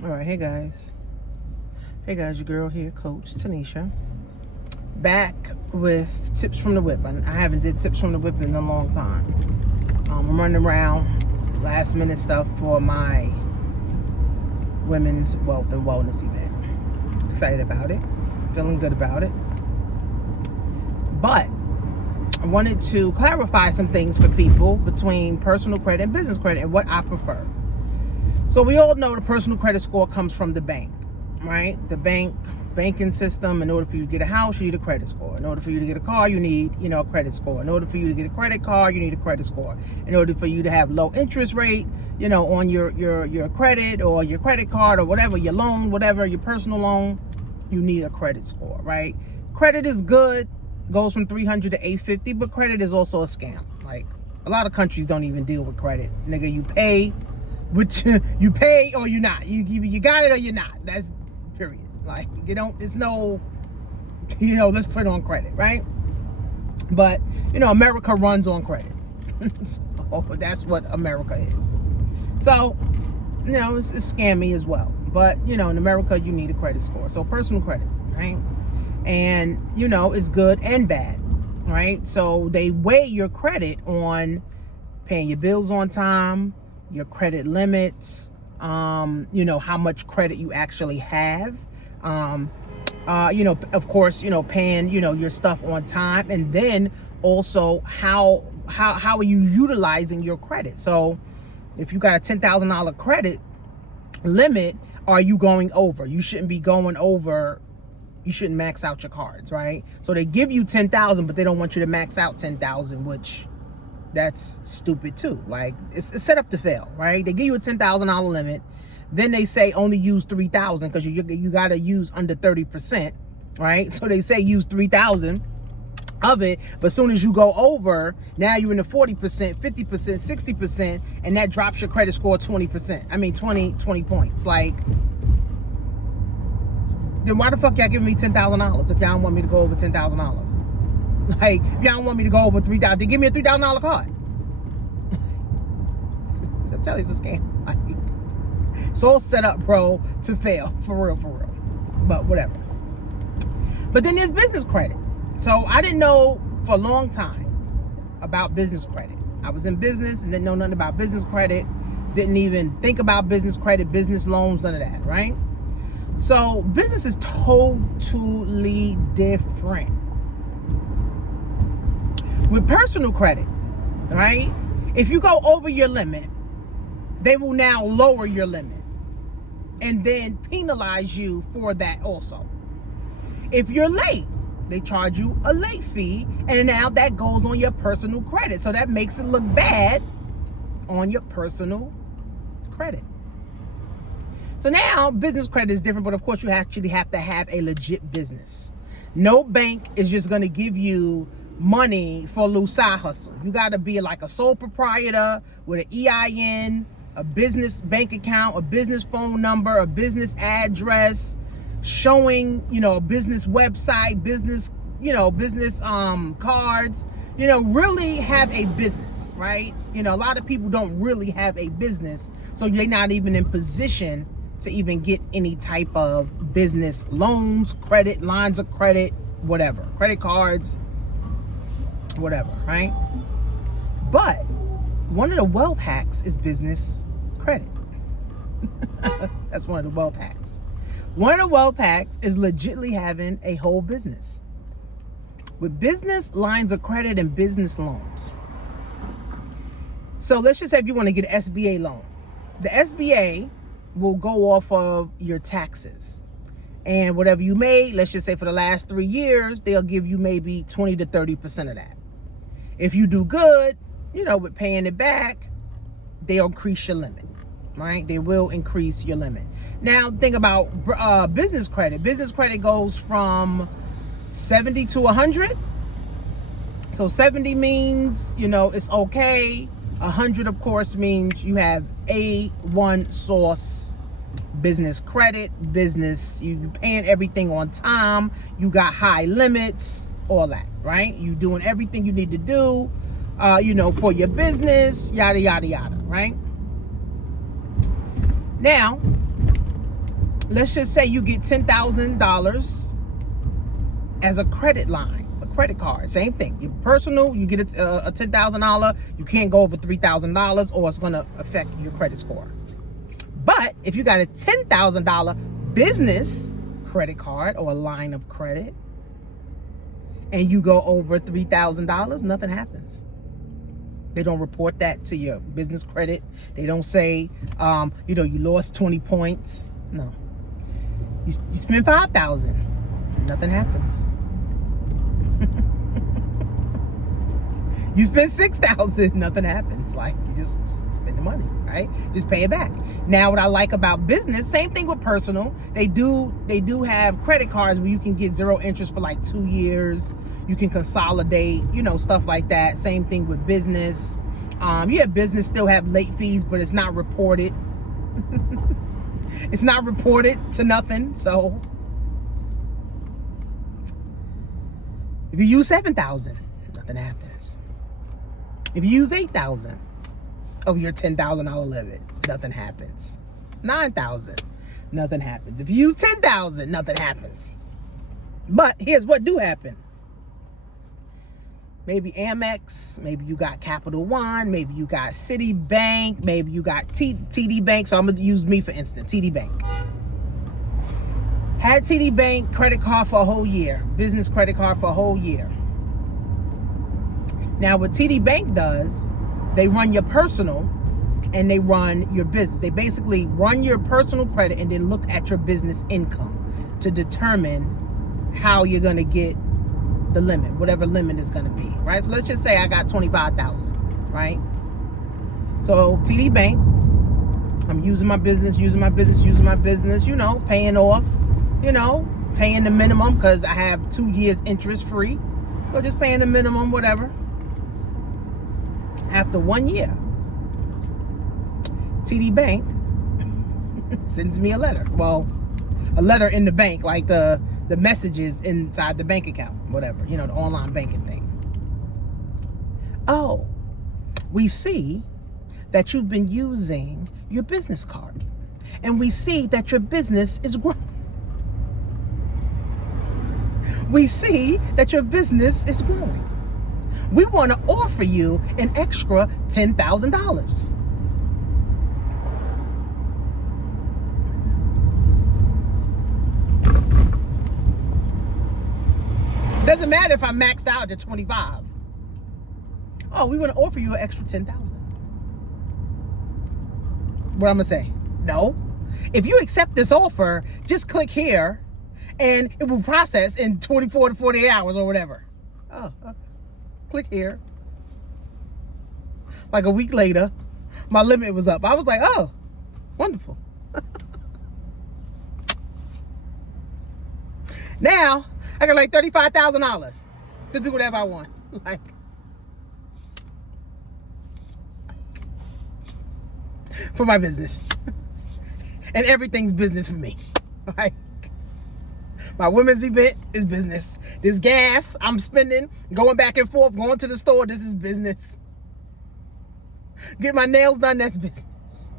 All right, hey guys, your girl here, Coach Tanisha, back with tips from the whip. I haven't did tips from the whip in a long time. I'm running around last minute stuff for my women's wealth and wellness event. Excited about it, feeling good about it. But I wanted to clarify some things for people between personal credit and business credit and what I prefer. So we all know the personal credit score comes from the bank, right? The banking system. In order for you to get a house, you need a credit score. In order for you to get a car, you need, a credit score. In order for you to get a credit card, you need a credit score. In order for you to have low interest rate, on your credit or your credit card or whatever, your loan, whatever, your personal loan, you need a credit score, right? Credit is good, goes from 300 to 850, but credit is also a scam. Like, a lot of countries don't even deal with credit. Nigga, you pay, which you pay or you're not. You got it or you're not. That's period. Like, there's no, let's put it on credit, right? But, America runs on credit. So that's what America is. So, it's scammy as well. But, in America, you need a credit score. So personal credit, right? And, it's good and bad, right? So they weigh your credit on paying your bills on time, your credit limits, how much credit you actually have, of course, paying, your stuff on time, and then also how are you utilizing your credit? So if you got a $10,000 credit limit, are you going over? You shouldn't be going over. You shouldn't max out your cards, right? So they give you 10,000, but they don't want you to max out 10,000, which that's stupid too. Like, it's set up to fail, right? They give you a $10,000 limit, then they say only use 3,000 because you got to use under 30%, right? So they say use 3,000 of it, but as soon as you go over, now you're in the 40%, 50%, 60%, and that drops your credit score 20%. I mean 20 points. Like, then why the fuck y'all giving me $10,000 if y'all don't want me to go over $10,000? Like, if y'all don't want me to go over 3,000, then give me a $3,000 card. I'm telling you, it's a scam. Like, it's all set up, bro, to fail. For real. But whatever. But then there's business credit. So I didn't know for a long time about business credit. I was in business and didn't know nothing about business credit. Didn't even think about business credit, business loans, none of that, right? So business is totally different. With personal credit, right? If you go over your limit, they will now lower your limit and then penalize you for that also. If you're late, they charge you a late fee, and now that goes on your personal credit. So that makes it look bad on your personal credit. So now business credit is different, but of course you actually have to have a legit business. No bank is just going to give you money for a little side hustle. You got to be like a sole proprietor with an EIN, a business bank account, a business phone number, a business address, showing, a business website, business cards, really have a business, right? A lot of people don't really have a business, so they're not even in position to even get any type of business loans, credit, lines of credit, whatever, credit cards, whatever, right? But one of the wealth hacks is business credit. That's one of the wealth hacks. One of the wealth hacks is legitly having a whole business with business lines of credit and business loans. So let's just say if you want to get an SBA loan, the SBA will go off of your taxes, and whatever you made, let's just say for the last 3 years, they'll give you maybe 20 to 30% of that. If you do good, with paying it back, they'll increase your limit, right? They will increase your limit. Now, think about business credit. Business credit goes from 70 to 100. So 70 means, it's okay. 100, of course, means you have A1 source business credit, you paying everything on time, you got high limits, all that, right? You doing everything you need to do, for your business, yada, yada, yada, right? Now, let's just say you get $10,000 as a credit line, a credit card. Same thing. Your personal, you get a $10,000. You can't go over $3,000 or it's going to affect your credit score. But if you got a $10,000 business credit card or a line of credit and you go over $3,000, nothing happens. They don't report that to your business credit. They don't say, you lost 20 points. No. You spend $5,000, nothing happens. You spend $6,000, nothing happens. Like, you just spend the money, right? Just pay it back. Now, what I like about business, same thing with personal. They do have credit cards where you can get 0 interest for like 2 years. You can consolidate, stuff like that. Same thing with business. Business still have late fees, but it's not reported. It's not reported to nothing. So if you use $7,000, nothing happens. If you use $8,000 of your $10,000 limit, nothing happens. $9,000, nothing happens. If you use $10,000, nothing happens. But here's what do happen. Maybe Amex, maybe you got Capital One, maybe you got Citibank, maybe you got TD Bank. So I'm gonna use me for instance, TD Bank. Had TD Bank credit card for a whole year, business credit card for a whole year. Now what TD Bank does, they run your personal and they run your business. They basically run your personal credit and then look at your business income to determine how you're gonna get the limit, whatever limit is going to be, right? So let's just say I got 25,000, right? So TD Bank, I'm using my business, paying off, paying the minimum because I have 2 years interest free. So just paying the minimum, whatever. After 1 year, TD Bank sends me a letter. Well, a letter in the bank, like the messages inside the bank account, whatever, the online banking thing. Oh, we see that you've been using your business card and we see that your business is growing. We see that your business is growing. We want to offer you an extra $10,000. Doesn't matter if I'm maxed out at 25. Oh, we want to offer you an extra 10,000. What I'm gonna say? No. If you accept this offer, just click here, and it will process in 24 to 48 hours or whatever. Oh, okay. Click here. Like a week later, my limit was up. I was like, oh, wonderful. Now I got like $35,000 to do whatever I want. Like, for my business. And everything's business for me. Like, my women's event is business. This gas I'm spending, going back and forth, going to the store, this is business. Get my nails done, that's business.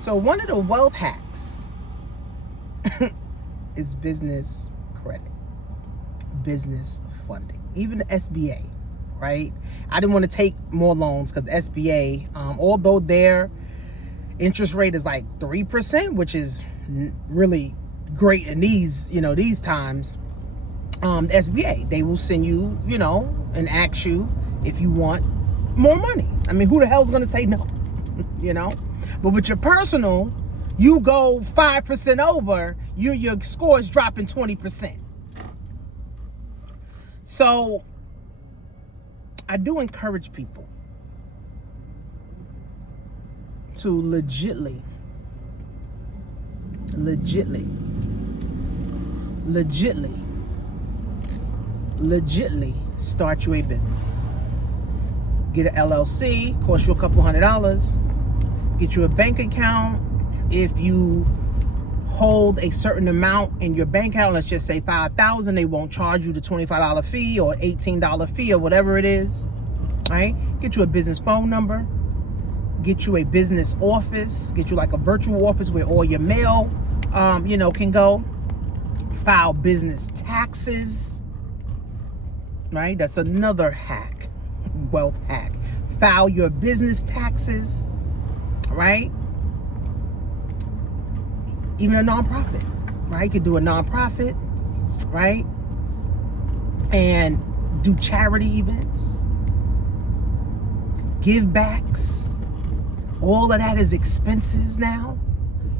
So one of the wealth hacks is business credit, business funding, even the SBA, right? I didn't want to take more loans because the SBA, although their interest rate is like 3%, which is really great in these, these times, the SBA, they will send you, and ask you if you want more money. I mean, who the hell's going to say no? But with your personal, you go 5% over, your score is dropping 20%. So I do encourage people to legitly start you a business. Get an LLC, cost you a couple $100. Get you a bank account. If you hold a certain amount in your bank account, let's just say $5,000, they won't charge you the $25 fee or $18 fee or whatever it is, right? Get you a business phone number. get you a business office, get you like a virtual office where all your mail, can go. File business taxes, right? That's another hack, wealth hack. File your business taxes, right? Even a nonprofit, right? You could do a nonprofit, right? And do charity events, give backs. All of that is expenses now,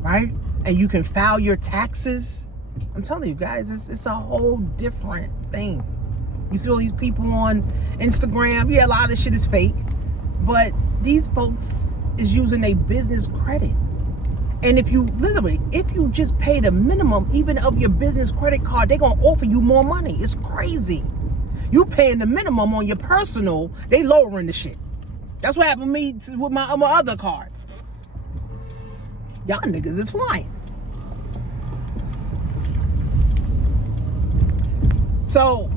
right? And you can file your taxes. I'm telling you guys, it's a whole different thing. You see all these people on Instagram, yeah, a lot of shit is fake, but these folks is using a business credit. And if you just pay the minimum even of your business credit card, they're gonna offer you more money. It's crazy. You paying the minimum on your personal, they lowering the shit. That's what happened to me with my other card. Y'all niggas is flying. So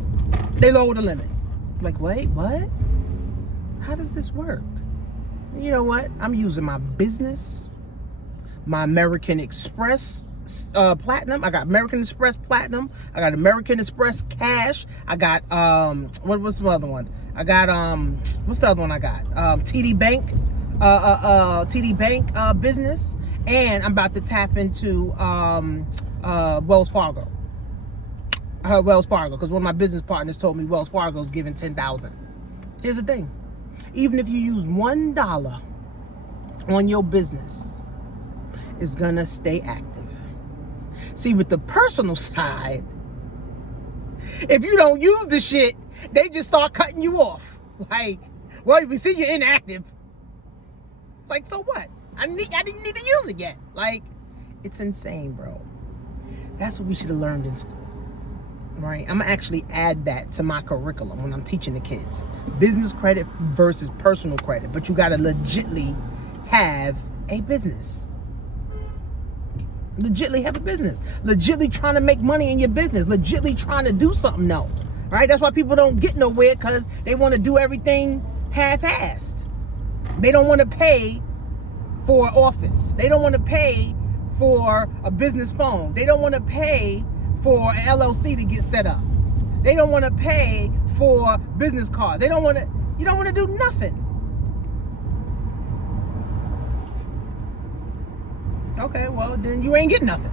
they lowered the limit. Like, wait, what? How does this work? You know what? I'm using my business, my American Express Platinum. I got American Express Platinum. I got American Express Cash. I got what's the other one? I got what's the other one I got? TD Bank, TD Bank business, and I'm about to tap into Wells Fargo. Wells Fargo, because one of my business partners told me Wells Fargo is giving $10,000. Here's the thing: even if you use $1 on your business, it's gonna stay active. See, with the personal side, if you don't use the shit, they just start cutting you off. Like, well, we see you're inactive. It's like, so what? I didn't need to use it yet. Like, it's insane, bro. That's what we should have learned in school. Right? I'm gonna actually add that to my curriculum when I'm teaching the kids. Business credit versus personal credit. But you gotta legitly have a business. Legitly have a business. Legitly trying to make money in your business. Legitly trying to do something now. Right? That's why people don't get nowhere, because they want to do everything half-assed. They don't want to pay for an office. They don't want to pay for a business phone. They don't want to pay for an LLC to get set up. They don't want to pay for business cards. You don't want to do nothing. Okay, well, then you ain't getting nothing.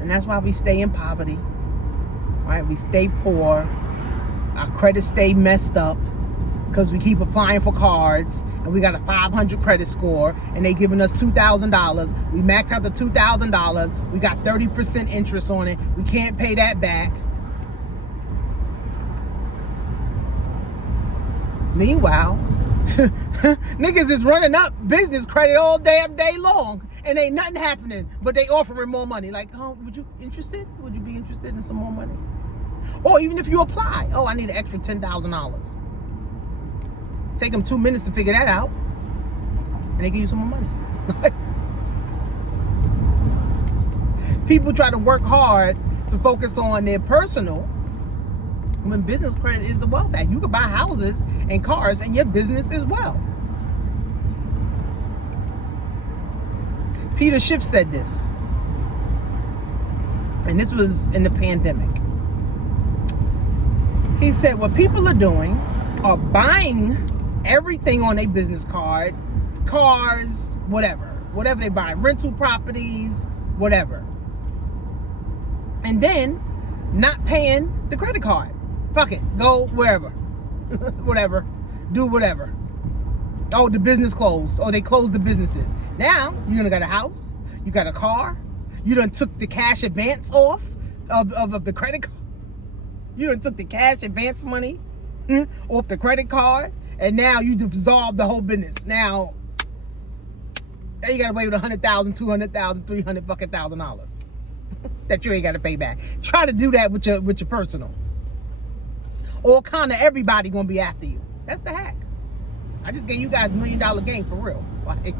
And that's why we stay in poverty, right? We stay poor. Our credit stay messed up because we keep applying for cards, and we got a 500 credit score, and they giving us $2,000. We max out the $2,000. We got 30% interest on it. We can't pay that back. Meanwhile, niggas is running up business credit all damn day long, and ain't nothing happening, but they offering more money. Like, oh, would you be interested in some more money? Or even if you apply, oh, I need an extra $10,000. Take them 2 minutes to figure that out, and they give you some more money. People try to work hard to focus on their personal, when business credit is the wealth act. You can buy houses and cars in your business as well. Peter Schiff said this, and this was in the pandemic. He said what people are doing are buying everything on their business card, cars, whatever they buy, rental properties, whatever, and then not paying the credit card. Fuck it, go wherever, whatever, do whatever. Oh, the business closed. Oh, they closed the businesses. Now you done got a house, you got a car, you done took the cash advance off of the credit card. You done took the cash advance money off the credit card, and now you dissolved the whole business. Now you got to pay with $100,000, $200,000, $300,000 that you ain't got to pay back. Try to do that with your personal. All kind of everybody gonna be after you. That's the hack. I just gave you guys $1 million game for real. Like,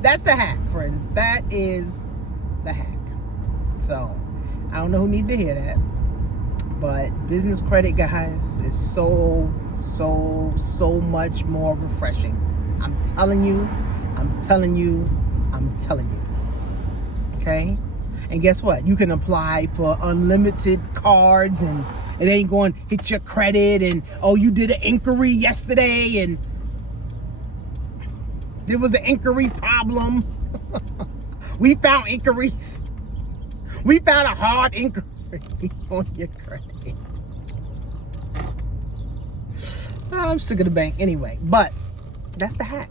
that's the hack, friends. That is the hack. So I don't know who need to hear that, but business credit, guys, is so much more refreshing. I'm telling you, I'm telling you, I'm telling you. Okay? And guess what? You can apply for unlimited cards, and it ain't going to hit your credit, and oh, you did an inquiry yesterday and there was an inquiry problem. We found inquiries. We found a hard inquiry on your credit. I'm sick of the bank anyway, but that's the hack.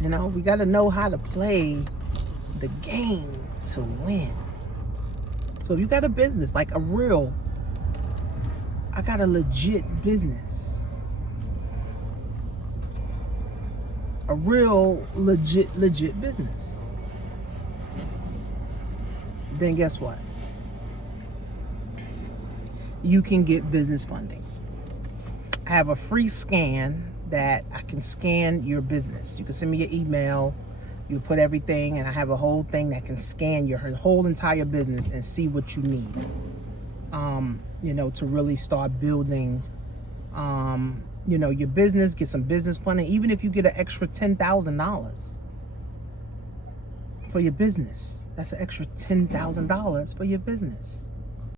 You know, we got to know how to play the game to win. So if you got a business, like I got a legit business. A real legit business. Then guess what? You can get business funding. I have a free scan that I can scan your business. You can send me your email, you put everything, and I have a whole thing that can scan your whole entire business and see what you need. You know, to really start building, you know, your business, get some business funding. Even if you get an extra $10,000 for your business, that's an extra $10,000 for your business.